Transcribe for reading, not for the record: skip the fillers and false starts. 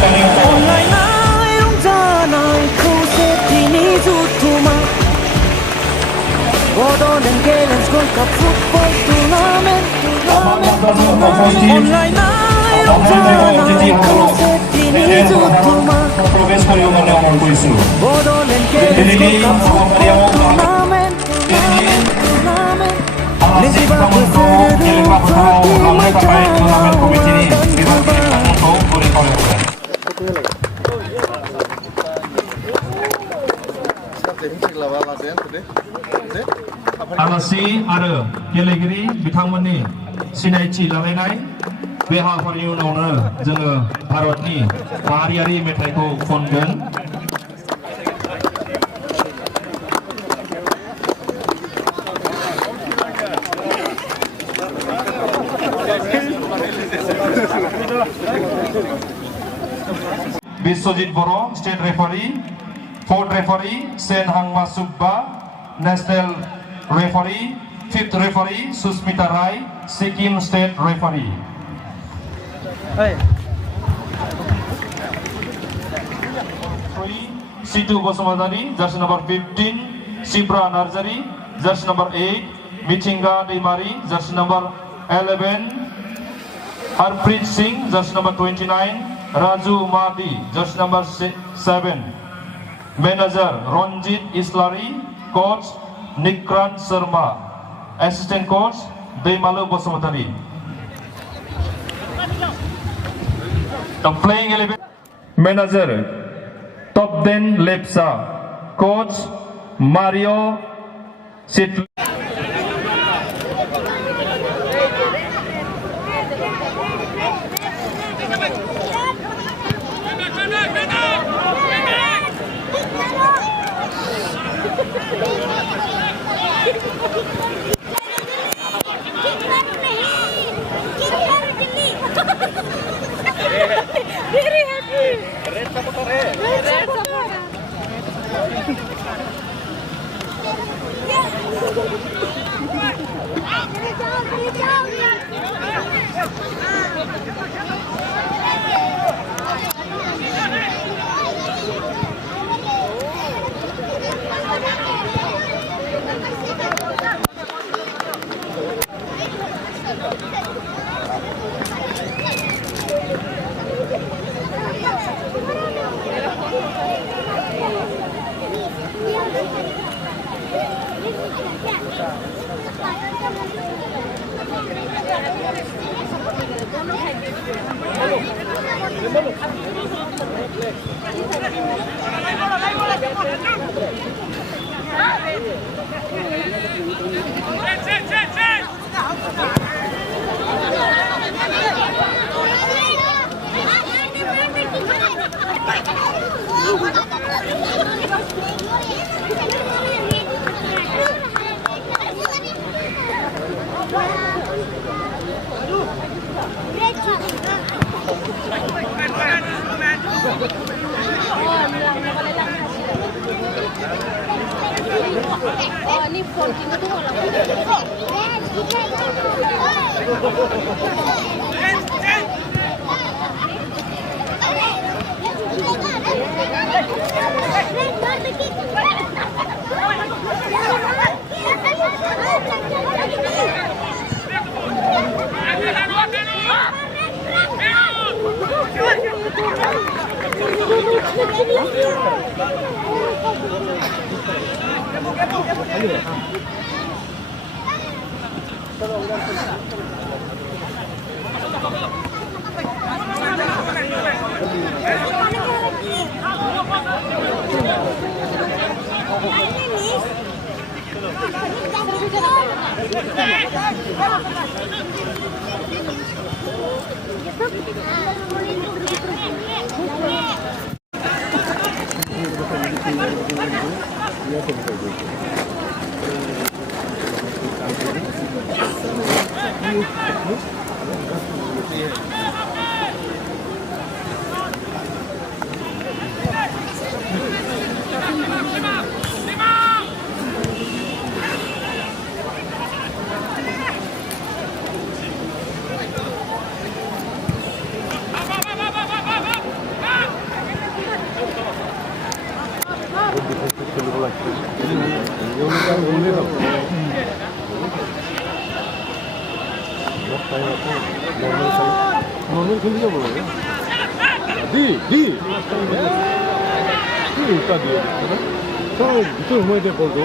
Online ay rungjanai khose tini jutuma Bodonen Galen's Gold Cup Football Tournament Online ay rungjanai khose tini jutuma Bodonen Galen's Gold Cup Football Tournament Lesiba beseru Fatih Majana dan Kuba आलासि आरो गेलेगिरि बिथांमोननि सिनायथि लालायनाय बे हाबाफारिनि उनावनो जोङो भारतनि माहारियारि मेथाइखौ खनगोन Biswajit Boro, State Referee, Fourth Referee, Sen Hangma Subba, National Referee, Fifth Referee, Susmita Rai, Sikkim State Referee. Situ Basumadari, jersey number 15, Sibra Narzari, jersey number 8, Michinga Deimari, jersey number 11, Harpreet Singh, jersey number 29, Raju Madi, jersey number 7. Manager Ronjit Islari, Coach Nikrant Sharma, Assistant Coach Deimalu Basumatari. The playing 11. Manager Topden Lepsa, Coach Mario Sitli. Very happy. Red supporter hai. Red supporter. Oh, ini 14 itu normal খেলে যাবো দি কি উল্টা দিয়ে দিচ্ছে না সব ভিতর ঘুমাই দিয়ে বলতো